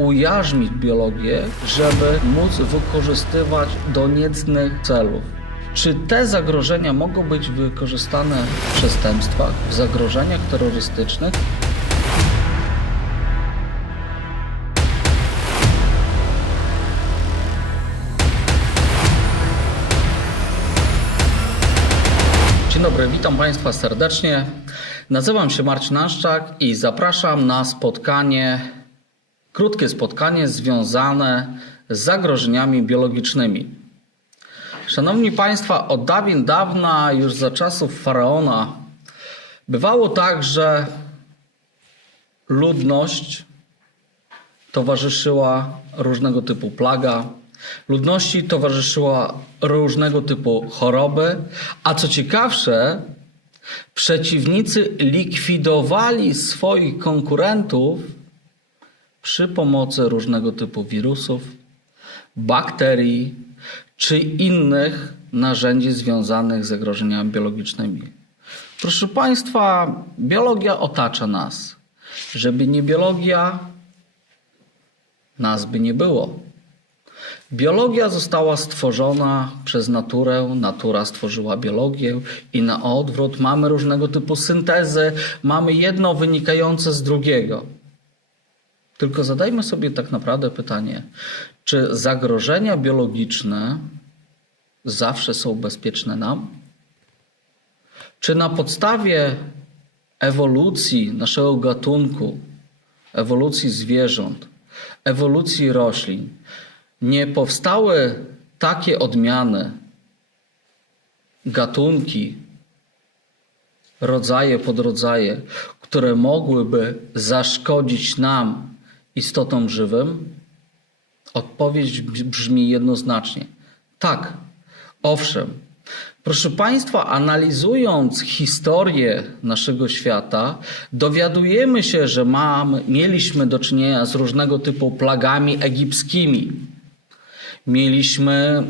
ujarzmić biologię, żeby móc wykorzystywać do niecnych celów. Czy te zagrożenia mogą być wykorzystane w przestępstwach, w zagrożeniach terrorystycznych? Dzień dobry, witam Państwa serdecznie. Nazywam się Marcin Anszczak i zapraszam na spotkanie, krótkie spotkanie związane z zagrożeniami biologicznymi. Szanowni Państwo, od dawien dawna, już za czasów faraona, bywało tak, że ludność towarzyszyła różnego typu plaga, ludności towarzyszyła różnego typu choroby, a co ciekawsze, przeciwnicy likwidowali swoich konkurentów przy pomocy różnego typu wirusów, bakterii czy innych narzędzi związanych z zagrożeniami biologicznymi. Proszę Państwa, biologia otacza nas. Żeby nie biologia, nas by nie było. Biologia została stworzona przez naturę, natura stworzyła biologię i na odwrót mamy różnego typu syntezy, mamy jedno wynikające z drugiego. Tylko zadajmy sobie tak naprawdę pytanie, czy zagrożenia biologiczne zawsze są bezpieczne nam? Czy na podstawie ewolucji naszego gatunku, ewolucji zwierząt, ewolucji roślin, nie powstały takie odmiany, gatunki, rodzaje, podrodzaje, które mogłyby zaszkodzić nam, istotom żywym? Odpowiedź brzmi jednoznacznie: tak, owszem. Proszę Państwa, analizując historię naszego świata, dowiadujemy się, że mamy, mieliśmy do czynienia z różnego typu plagami egipskimi. Mieliśmy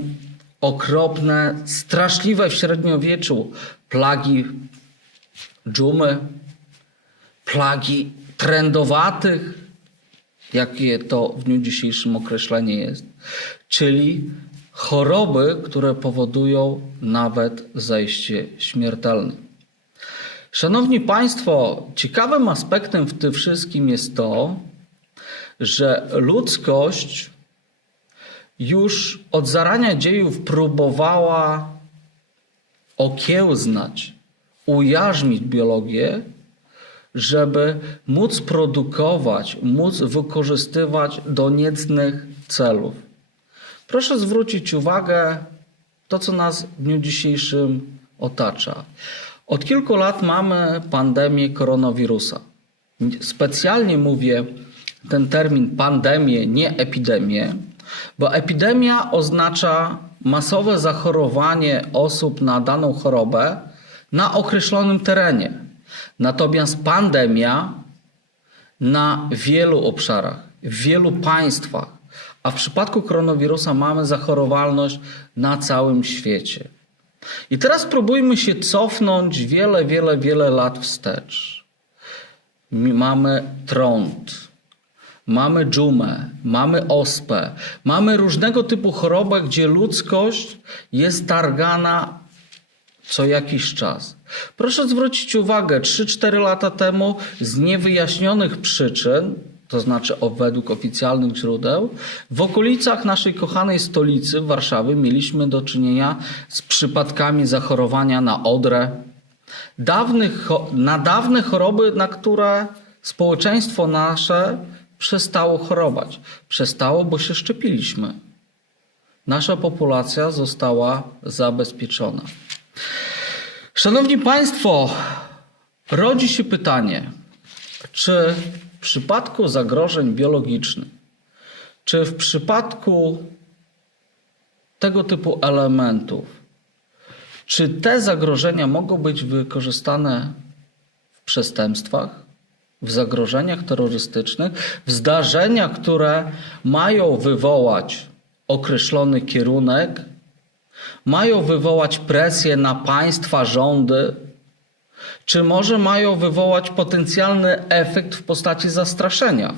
okropne, straszliwe w średniowieczu plagi dżumy, plagi trędowatych, jakie to w dniu dzisiejszym określenie jest, czyli choroby, które powodują nawet zajście śmiertelne. Szanowni Państwo, ciekawym aspektem w tym wszystkim jest to, że ludzkość już od zarania dziejów próbowała okiełznać, ujarzmić biologię, żeby móc produkować, móc wykorzystywać do niecnych celów. Proszę zwrócić uwagę to, co nas w dniu dzisiejszym otacza. Od kilku lat mamy pandemię koronawirusa. Specjalnie mówię ten termin pandemię, nie epidemię, bo epidemia oznacza masowe zachorowanie osób na daną chorobę na określonym terenie. Natomiast pandemia na wielu obszarach, w wielu państwach, a w przypadku koronawirusa mamy zachorowalność na całym świecie. I teraz spróbujmy się cofnąć wiele, wiele, wiele lat wstecz. Mamy trąd, mamy dżumę, mamy ospę, mamy różnego typu chorobę, gdzie ludzkość jest targana co jakiś czas. Proszę zwrócić uwagę, 3-4 lata temu z niewyjaśnionych przyczyn, to znaczy według oficjalnych źródeł, w okolicach naszej kochanej stolicy Warszawy mieliśmy do czynienia z przypadkami zachorowania na odrę, dawnych, na dawne choroby, na które społeczeństwo nasze przestało chorować. Przestało, bo się szczepiliśmy. Nasza populacja została zabezpieczona. Szanowni Państwo, rodzi się pytanie, czy w przypadku zagrożeń biologicznych, czy w przypadku tego typu elementów, czy te zagrożenia mogą być wykorzystane w przestępstwach, w zagrożeniach terrorystycznych, w zdarzeniach, które mają wywołać określony kierunek mają wywołać presję na państwa, rządy, czy może mają wywołać potencjalny efekt w postaci zastraszenia?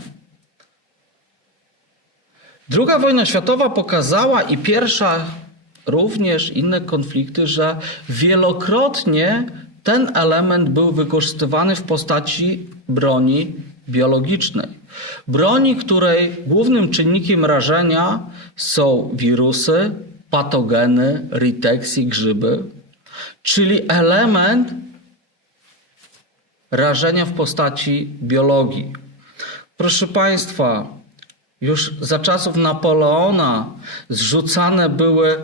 Druga wojna światowa pokazała i pierwsza również inne konflikty, że wielokrotnie ten element był wykorzystywany w postaci broni biologicznej. Broni, której głównym czynnikiem rażenia są wirusy, patogeny, riteksy, grzyby, czyli element rażenia w postaci biologii. Proszę Państwa, już za czasów Napoleona zrzucane były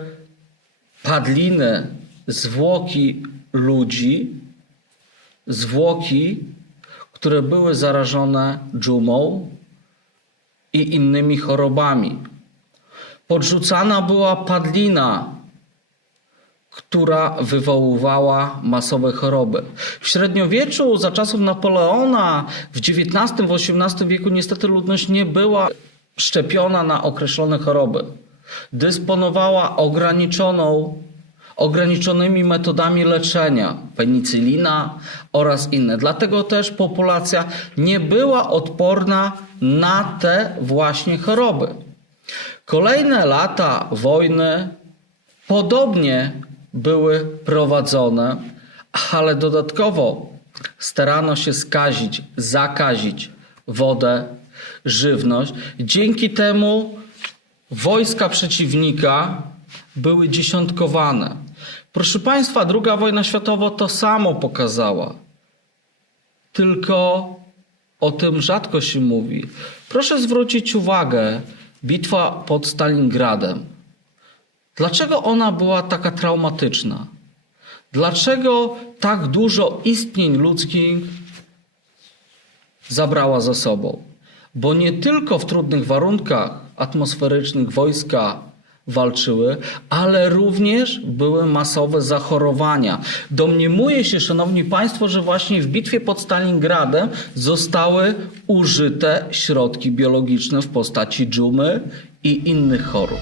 padliny, zwłoki ludzi, zwłoki, które były zarażone dżumą i innymi chorobami. Podrzucana była padlina, która wywoływała masowe choroby. W średniowieczu, za czasów Napoleona, w XIX, w XVIII wieku niestety ludność nie była szczepiona na określone choroby. Dysponowała ograniczoną, ograniczonymi metodami leczenia, penicylina oraz inne. Dlatego też populacja nie była odporna na te właśnie choroby. Kolejne lata wojny podobnie były prowadzone, ale dodatkowo starano się skazić, zakazić wodę, żywność. Dzięki temu wojska przeciwnika były dziesiątkowane. Proszę Państwa, II wojna światowa to samo pokazała. Tylko o tym rzadko się mówi. Proszę zwrócić uwagę, bitwa pod Stalingradem. Dlaczego ona była taka traumatyczna? Dlaczego tak dużo istnień ludzkich zabrała za sobą? Bo nie tylko w trudnych warunkach atmosferycznych wojska walczyły, ale również były masowe zachorowania. Domniemuje się, szanowni państwo, że właśnie w bitwie pod Stalingradem zostały użyte środki biologiczne w postaci dżumy i innych chorób.